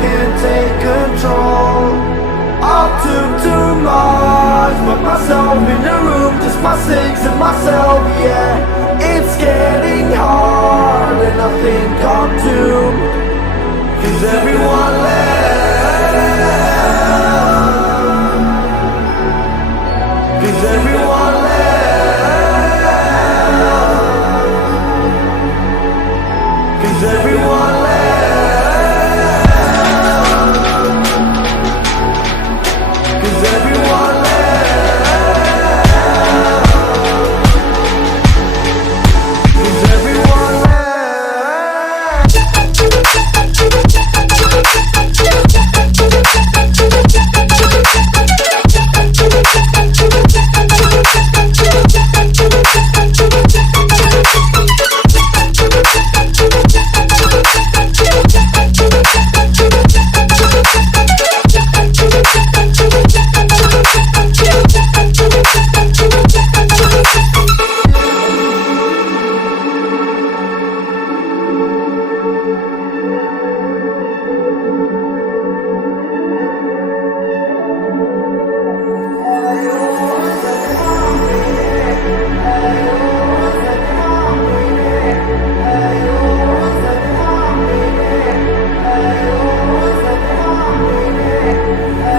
can't take control. I took too much, put myself in the room, just my six and myself, yeah. It's getting hard and I think I'm doomed, 'cause everyone left, 'cause everyone left, 'cause everyone left, 'cause everyone left, 'cause everyone left.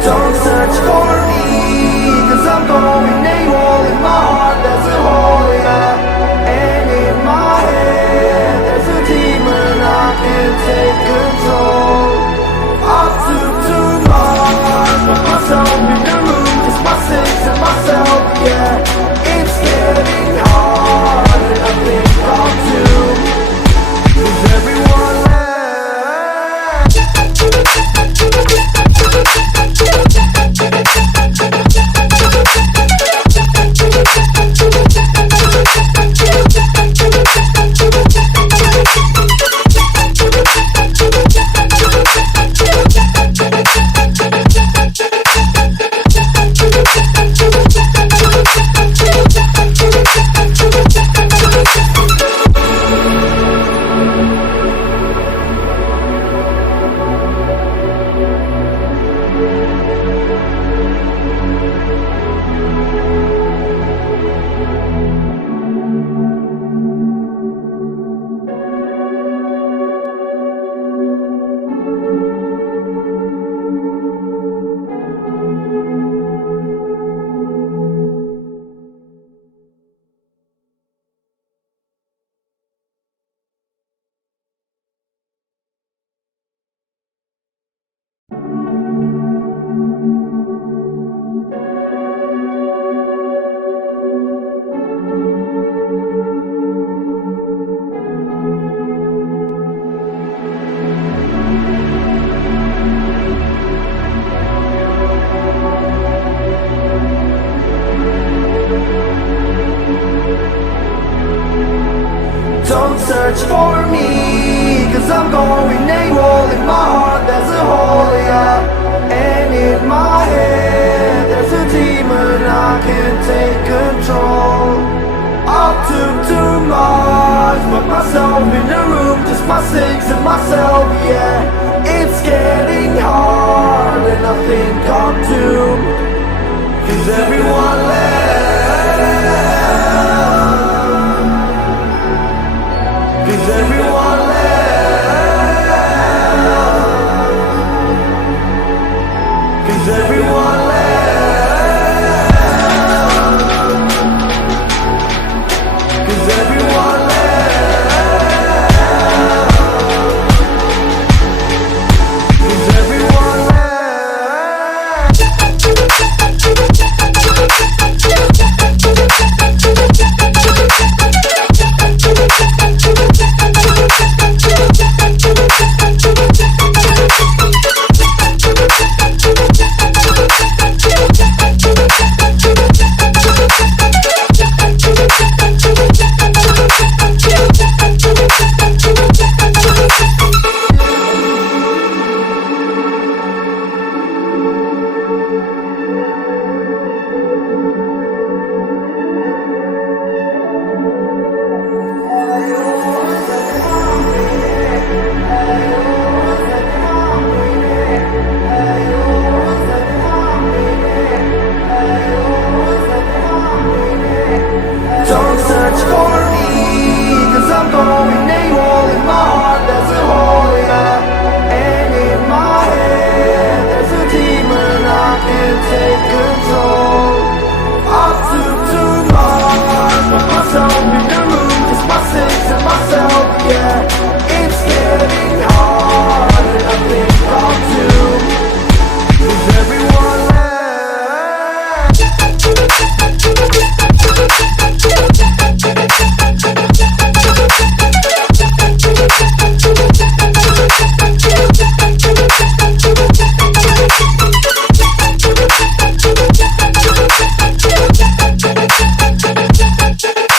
Don't search for me, 'cause I'm going AWOL. In my heart there's a hole, yeah. And in my head there's a demon, I can't take control. I took too much, put myself in the room, just my six and myself, yeah. It's getting hard and I think I'm doomed, 'cause everyone left, 'Don't search for me, 'cause I'm going AWOL. In my heart there's a hole, yeah. And in my head there's a demon, I can't take control. I took too much, put myself in the room, just my six and myself, yeah. It's getting hard and I think I'm doomed, 'cause everyone left, 'cause everyone left, 'cause everyone left, 'cause everyone left. going